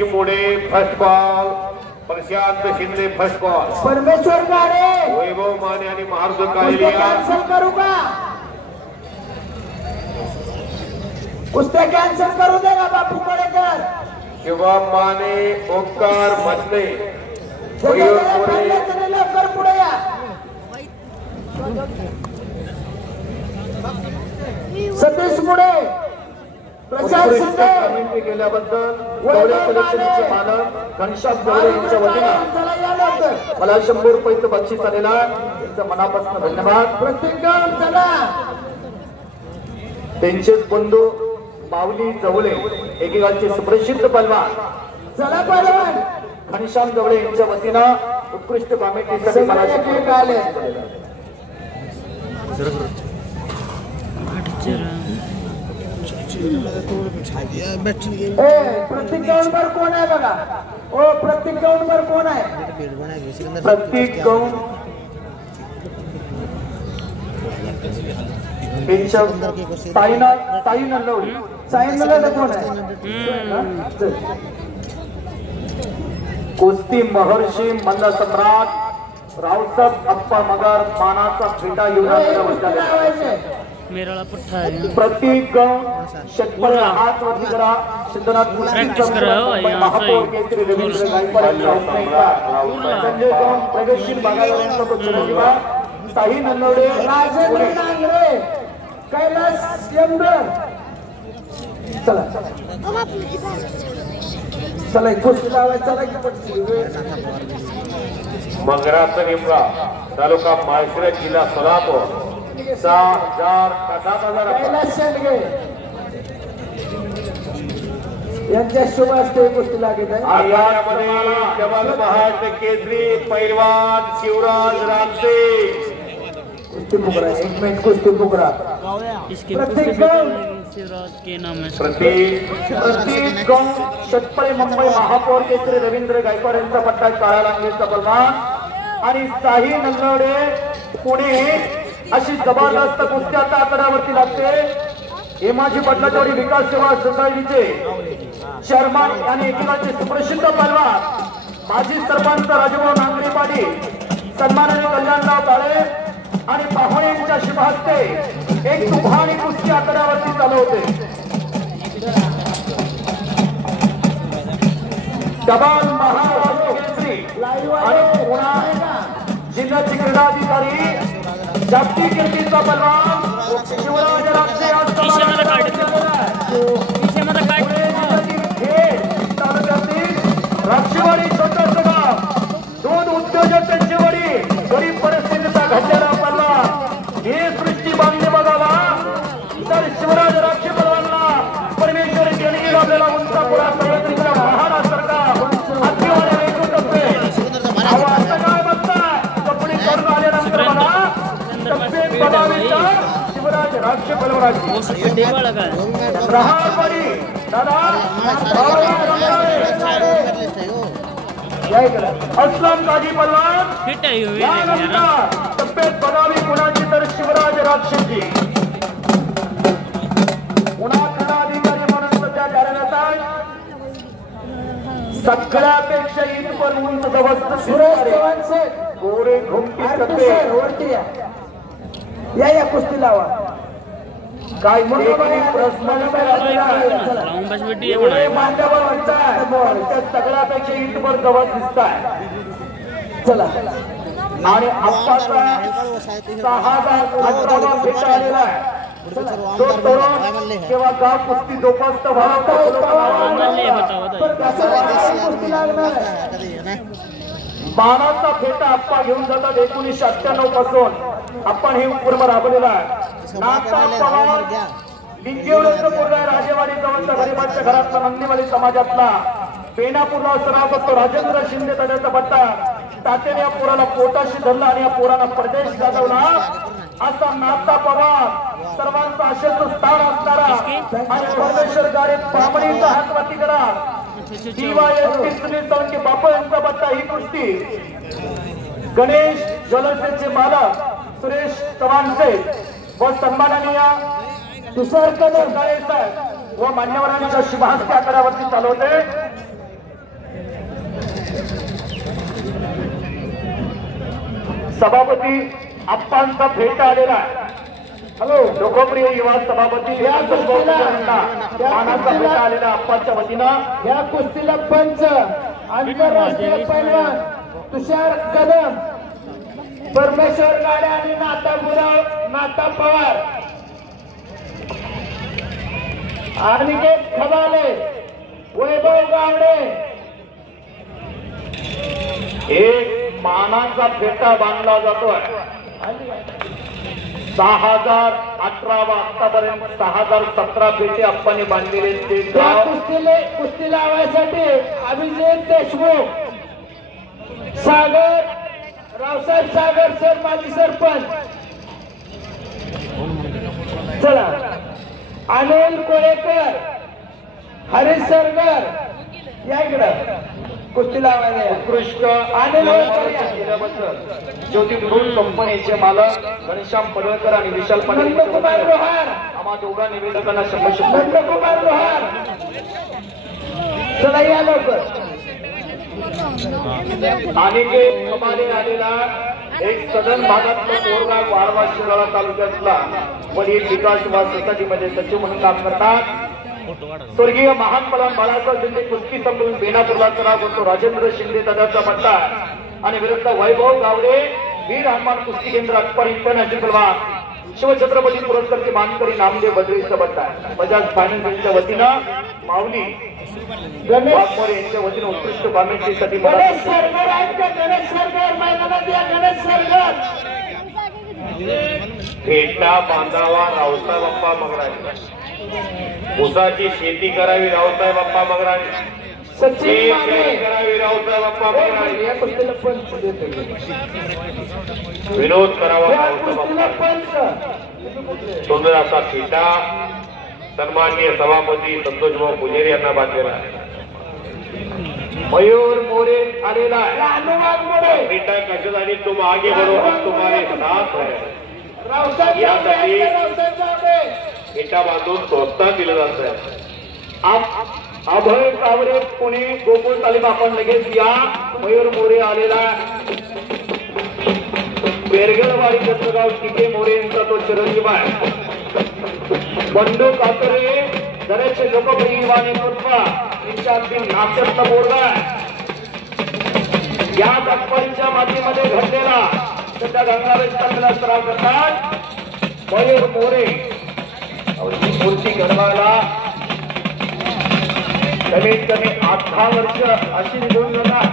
Satish Mode first ball, Prashant Shinde first ball, Parmeshwar Gade, वैभव माने आणि Maharudra कालेलिया cancel करू का? कुस्त्या कॅन्सल करू दे का बापू कडेकर? शिवम माने, ओंकार मधले, लवकर पुढे या. सतीश मुळे, प्रशांत शिंदे केल्याबद्दल मालक घनश्याम जवळे यांच्या वतीनं मला 100 रुपयाचं बक्षीस आलेलं आहे. त्यांचं मनापासून धन्यवाद. प्रत्येक चला. त्यांचेच बंधू माऊली जवळे एकेकालचे सुप्रसिद्ध पलवान चला पलवान घनश्याम जवळे यांच्या वतीनं उत्कृष्ट कॉमेंट्रीसाठी मला आले. प्रत्येक ग्राउंडवर कोण आहे बघा? ओ प्रत्येक ग्राउंडवर कोण आहे? प्रत्येक ग्राउंड साई नल्लवडी. साई नल्लवडी कोण आहे? कुस्ती महर्षी मल्ल सम्राट रावसाहेब अप्पा मगर मानाचा फेटा मेराला पुठ्ठा है. प्रत्येक शेतकरी हात वरती करा. सिद्धनाथ महापौर केसरी रवींद्र गायकवाड संजय गौड प्रगतशील भागाला साई नल्लवडे, राजेंद्र नांगरे, कैलास यमगर. चला चला कुस्ती लावायचं. चला की पटली मंगराचा नेमका तालुका माळशिरस जिल्हा सोलापूर 6000 कैलास शेंडगे यांच्या शुभ हस्ते कुस्ती लागत आहे. आगारामध्ये जबल महाराष्ट्र केसरी पैलवान शिवराज रामसे. कुस्ती पुकरा. 1 मिनिट कुस्ती पुकरा. इसके प्रत्येक शिवराज के नाम है. प्रत्येक गाव शेतकरी मुंबई महापौर केसरी रवींद्र गायकवाड यांचा पट्टा काळा रांगेचा पलवान आणि साई नल्लवडे पुणे. अशी जबरदस्त कुस्ती आता आकड्यावरती लागते. हेमाजी बदलाचौरी विकास सेवा सोसायटीचे चेअरमन आणि एकेकाचे सुप्रसिद्ध पलवान माजी सरपंच राजभाऊ नांगरे पाटील सन्माननीय कल्याणराव काळे आणि पाहुणे यांच्या शुभ हस्ते एक तुफानी कुस्ती आकड्यावरती चालू होते. डबल महाराष्ट्र केसरी आणि पुणे जिल्ह्याचे क्रीडाधिकारी जागतिक कीर्तीचा पलवान शिवराज राक्षे राक्षवाडी छोटस गाव. दोन उद्योजक त्यांचे वडील गरीब परिस्थितीचा घडलेला पलवान. हे सृष्टी बांधली बघावा तर शिवराज राक्षे पलवानला परमेश्वरी देणगी लाभलेला उंचापुरा सह्याद्रीच्या महाराष्ट्राचा हातीवाले ऐकून टप्पे. आता काय बघताय कपडी करून आल्यानंतर बघा टप्पे पदाविचा शिवराज राक्षे पलवानाची रहापडी दादा अस्लम काजी पलवान तब्येत बघावी कुणाची तर शिवराज राक्षेची. पुन्हा क्रीडाधिकारी म्हणून सध्या कार्यरत सगळ्यापेक्षा इथपर उंच गवस्त सुरेश गोरे घुमटी या कुस्ती लावा. काय सगळ्यापेक्षा इथपर गवत दिसताय. चला आणि आप्पाचा 6018वा फेटा आलेला आहे. तो तरुण किंवा गाव कुस्ती जोपासत बाणाचा फेटा आप्पा घेऊन जातात. 1998 पासून आपण हे उपक्रम राबवलेला आहे. राजेवाडी जवळच्या गरिबांच्या घरातला नंदीवाडी समाजातला पेनापूरला सराव करतो राजेंद्र शिंदे त्याचा पट्टा. तात्याने या पोराला पोटाशी धरला आणि या पोराला परदेश गाजवला. असा नाता पवार सर्वांचा अशेच स्थान असणारा आणि परमेश्वर गाडे ब्राह्मणीचा हातवाती करा. बापू यांचा पट्टा. ही कुस्ती गणेश ज्वेलर्सचे मालक सुरेश चव्हाणचे व सन्माननीय तुषार व मान्यवरांच्या शुभ हस्ते आकड्यावरती चालवते. सभापती आप्पांचा भेट आलेला आहे. हॅलो लोकप्रिय युवा सभापती या कुस्तीला मानाचा भेट आलेला आप्पांच्या वतीनं. या कुस्तीला पंच आंतरराष्ट्रीय पैलवान तुषार कदम, परमेश्वर गाडे आणि नाता गुराव, नाता पवार, अनिकेत खबाले, वैभव गावडे. एक मानाचा फेटा बांधला जातोय. 6018 आतापर्यंत 6017 फेटे आप्पांनी बांधलेले ते त्या गाव. कुस्ती लावायसाठी अभिजित देशमुख, सागर, रावसाहेब सागर सर, माजी सरपंच. चला, अनिल कोळेकर, हरीश सरगर या इकडं कुस्ती लावायला या. उत्कृष्ट अनिल केल्याबद्दल ज्योती ग्रुप कंपनीचे मालक घनश्याम पडळकर आणि विशाल पाटील नंदकुमार लोहार, आम्हा दोघा निवेदकांना शंभर नंदकुमार लोहार. चला या लवकर. अनिकेत खबाले आलेला एक सदन भागातला कोरगाव वारवा शिराळा तालुक्यातला वडील विकास युवा सोसायटीमध्ये सचिव म्हणून काम करतात. स्वर्गीय महान पलवान बाळासाहेब शिंदे कुस्ती संपवून बेनापूरला सराव करतो. राजेंद्र शिंदे दादाचा पट्टा आणि विरुद्ध वैभव गावडे वीर हनुमान कुस्ती केंद्र अटपाड इंटरनॅशनल पलवान शिवछत्रपती पुरस्कारचे मानकरी नामदेव बद्रीचा पट्टा. बजाज फायनान्सच्या वतीनं माऊली वाघमोरे यांच्या वतीनं उत्कृष्ट कॉमेंट्रीसाठी गणेश सरगर आहेत का? गणेश सरगर मैदानात या. गणेश सरगर फेटा बांधावा रावसाहेब बाप्पा मगराज. ऊसाची शेती करावी रावसाहेब बाप्पा मगराज. सचिन माने करावी रावसाहेब बाप्पा मगराज. या कुस्तीला पंच देतो. विनोद करावा या रावसाहेब कुस्तीला बाप्पा. पंच सुंदर असा फेटा सन्माननीय सभापती संतोषभाऊ पुजेरी यांना बांधलेला आहे. मयूर मोरे आलेला आहे. अनुवाद मोरे, फेटा कशासाठी तुम आगे बढ़ो हम तुम्हारे साथ है. रावसाहेब यासाठी गावडे, रावसाहेब गावडे. फेटा बांधून प्रोत्साहन दिलं जात आहे. अभय कावरे पुणे गोकुळ तालीम. आपण लगेच या. मयूर मोरे आलेला बेरगळवाडी दत्तगाव टिके मोरे यांचा तो चिरंजीव आहे. बंडू कातरे जराचे लोकप्रिय युवा नेतृत्व यांच्या अगदी नात्यातला बोर्ड आहे. या दत्तांच्या मातीमध्ये घडलेला सध्या गंगावेश तालुक्याला सराव करतात मयूर मोरे. ही मूर्ती घडवायला कमीत कमी 8-10 वर्ष अशी निघून जातात.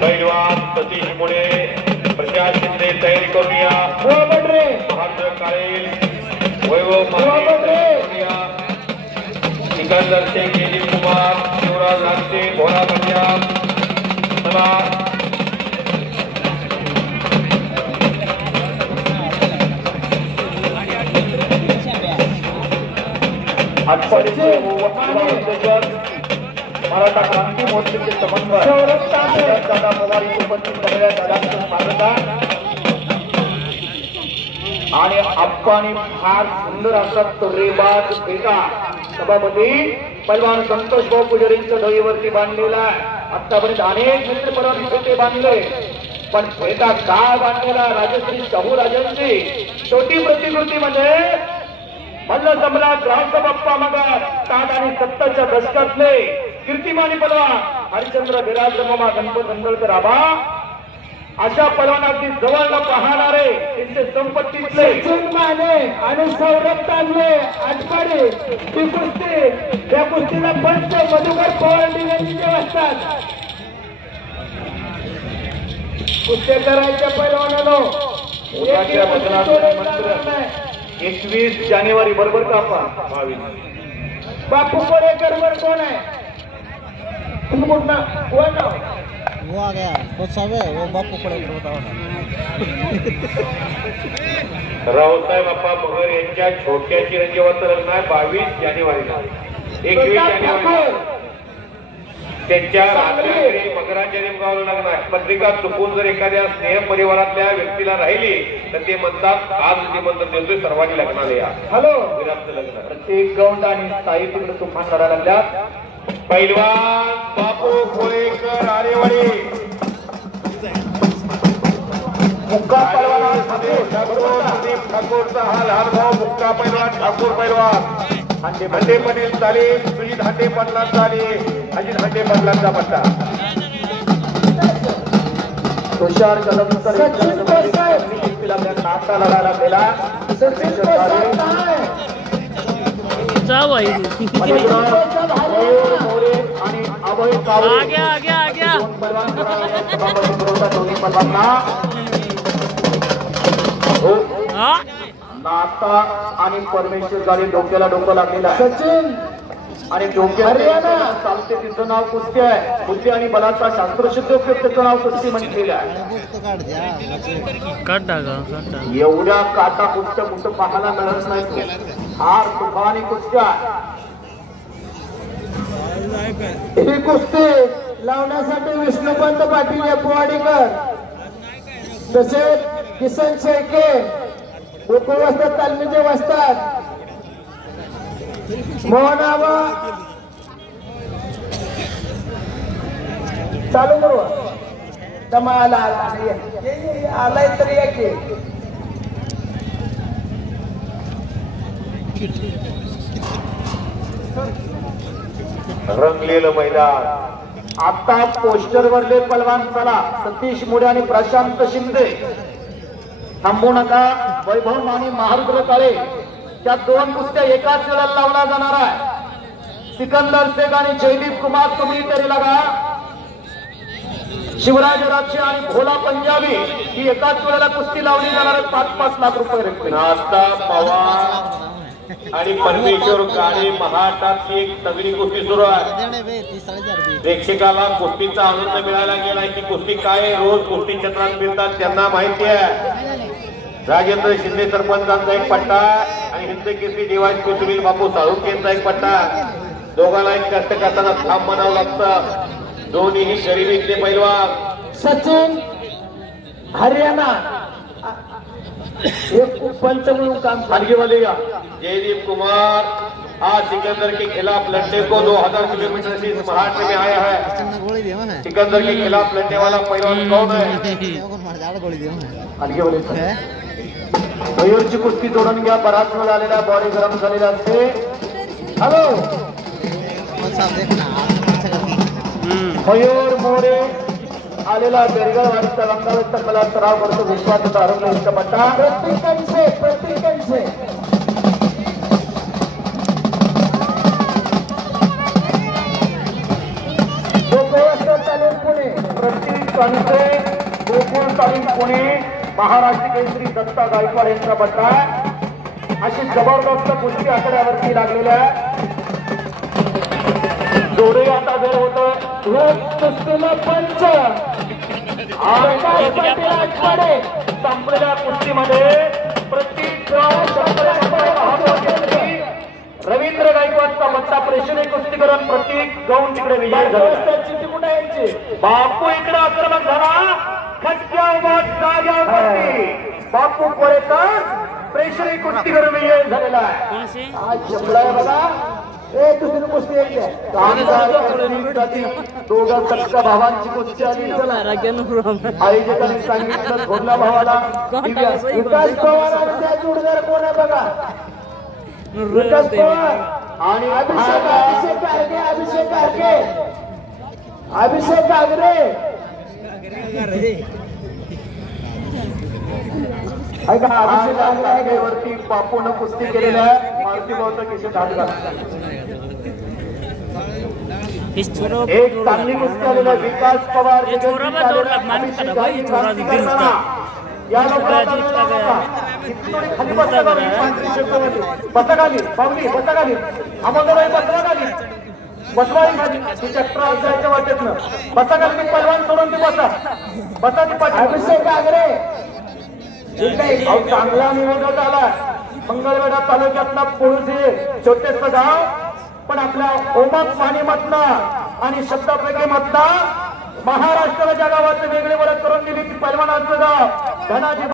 पैलवान सतीश मुळे, प्रशांत शिंदे तयारी करून या. बडरे, महाराष्ट्र काळेल, वैभव माने करून या. सिकंदर शेख, दिलीप कुमार, शिवराज रामसे, भोरा पंजाब. चला आठवडीचे मराठा क्रांती मोर्चाचे समन्वय दादा पवार उपस्थित झालेल्या दादांचं स्वागत आहे. आणि आप्पांनी फार सुंदर असा तोरेबाज फेटा सभापती पैलवान संतोषभाऊ पुजारींच्या ढोईवरती बांधलेला आहे. आतापर्यंत अनेक मित्रपराधी फेटे बांधले, पण फेटा काय बांधलेला राजश्री शाहू राजांची छोटी प्रतिकृती म्हणजे मल्ल सम्राट रावसाहेब बाप्पा मगर 60 आणि 70च्या दशकातले कीर्तिमानी पलवान हरिश्चंद्र बिराजमामा गणपत गंगळकर आबा अशा पलवानाची जवळ पाहणारे त्यांचे संपत्तीतले सचिन माने आणि सौरभ तांबे आटपाडी. ही कुस्ती, या कुस्तीला पंच मधुकर पवार यांचे असतात. कुस्त्या करायच्या पैलवानानो, उद्याच्या बदलाचे मंत्र 21 जानेवारी बरोबर का आपण 22. बापू कोळेकर वर कोण आहे? तुम्ही कुठला कोण नाव? वो आ गया वो सब है वो बापू पड़े बताओ ना. रावसाहेब बाप्पा मगर यांच्या छोट्या चिरंजीवाचं लग्न आहे 22 जानेवारीला. 21 जानेवारी त्यांच्या रात्री मगराच्या नेमगावला लग्न आहे. पत्रिका चुकून जर एखाद्या स्नेह परिवारातल्या व्यक्तीला राहिली तर ते म्हणतात आज निमंत्रण देतोय सर्वांनी लग्नाला या. हॅलो विरामचं लग्न. प्रत्येक गौंड आणि साई तिकडे तुफान लढायला लागल्यात. पैलवान बापू कोळेकर आरेवाडी मुक्का पलवान संदीप ठाकूरचा हा लहान भाऊ मुक्का पैलवान ठाकूर पैलवान हंडे पटेल तालीम सुजित हंडे पाटलांचा आणि अजित हंडे पाटलांचा पट्टा. तुषार कदमकर नाता लढायला लागलेला आणि अभय दोन्ही पलवांना नाता आणि परमेश्वर गाडी डोक्याला डोकं लागलेला आहे. सचिन आणि डोक्याला चालते तिचं नाव कुस्ती आहे. बुद्धी आणि बलाचा शास्त्रशुद्ध उपयोग त्याचं नाव कुस्ती म्हटलेलं आहे. एवढ्या काटा कुस्त्या कुठं पाहायला मिळत नाही. हार तुफानी कुस्त्या ही कुस्ती लावण्यासाठी विष्णुपंत पाटील यपवाडीकर तसेच किसन शेळके उपवस्थित तालमीचे वस्तात मोहनावा चालू करू दमाला आलाय तरी या की रंगलेलं मैदान. आता पोस्टर वरले पलवान चला सतीश मुडे आणि प्रशांत शिंदे थांबू नका. वैभव आणि महारुद्र काळे त्या दोन कुस्त्या एकाच वेळेला लावला जाणार आहे. सिकंदर शेख आणि जयदीप कुमार तुम्ही तरी लागा. शिवराज राक्षे आणि भोला पंजाबी ही एकाच वेळेला कुस्ती लावली जाणार आहे. 5-5 लाख रुपये रक्कम. नाता पवार आणि परमेश्वर काळे महाटात एक तगडी कुस्ती सुरू आहे. प्रेक्षकाला कुस्तीचा आनंद मिळायला गेलाय. की कुस्ती काय रोज कुस्ती क्षेत्रात मिळतात त्यांना माहिती आहे. राजेंद्र शिंदे सरपंचांचा एक पट्टा आणि हिंद केसरी देवाज सुनील बापू साळुंकेंचा एक पट्टा. दोघांना एक कष्ट करताना थांब म्हणावं लागतं. दोन्हीही गरिबीतले पैलवान. सचिन हरियाणा पंच म्हणून काम आणखी वाले या. जयदीप कुमार आज सिकंदर के खिलाफ लड़ने को 2000 किलोमीटर से इस महाराष्ट्र में आया है. सिकंदर के खिलाफ लड़ने वाला पैलवान कौन है? आणखी वाले मयूरची कुस्ती जोडून घ्या. बराच वेळ आलेला बॉडी गरम झालेला असते. हॅलो मयूर मोरे आलेला बेरगळवाडीचा रंगावरचा कला सराव करतो. विश्वास आरोग्य पट्टा प्रत्येकांचे प्रत्येकांचे गोकुळ तालीम पुणे महाराष्ट्र केसरी दत्ता गायकवाड यांचा पट्टा. अशी जबरदस्त कुस्ती आकड्यावरती लागलेल्या जोडे आता वेळ होतं. कुस्तीला पंच संपलेल्या कुस्तीमध्ये प्रत्येक रवींद्र गायकवाडचा पट्टा प्रेक्षणीय कुस्ती करून प्रत्येक गौण तिकडे विजय झाला. बापू इकडे आक्रमक झाला. खटक्यावर जाग्यावरती बापू कोळेकर प्रेक्षणीय कुस्ती करून विजय झालेला आहे. आज जमलाय बघा. ए दुसरी कुस्ती दोघं सक्का भावांची कुस्ती आली. आयोजकांनी सांगितलं थोरल्या भावाला विकास पवार आणि त्या जोडदार कोण आहे बघा. विकास पवार आणि अभिषेक गागरे वरती बापून कुस्ती केलेल्या आहे. मारुती भाऊचा किशोर धाडगा एक चांगली कुस्ती आलेला. विकास पवार या खाली बसा खाली पावली बसा खाली अमोदराई बसवा खाली बसवाई खाली चक्र जायच्या वाटेतनं बसा खाली. पैलवान सोडून ती बसा ती पाठी. अभिषेक गागरे चांगला निवेदन आला. मंगळवेढा तालुक्यातला पुरुष हे छोटेस गाव पण आपल्या ओमक मानिमतनं आणि शब्दापैकीमतनं महाराष्ट्राच्या गावाचं वेगळे ओळख करून दिली की पैलवानाचं गाव धनाजी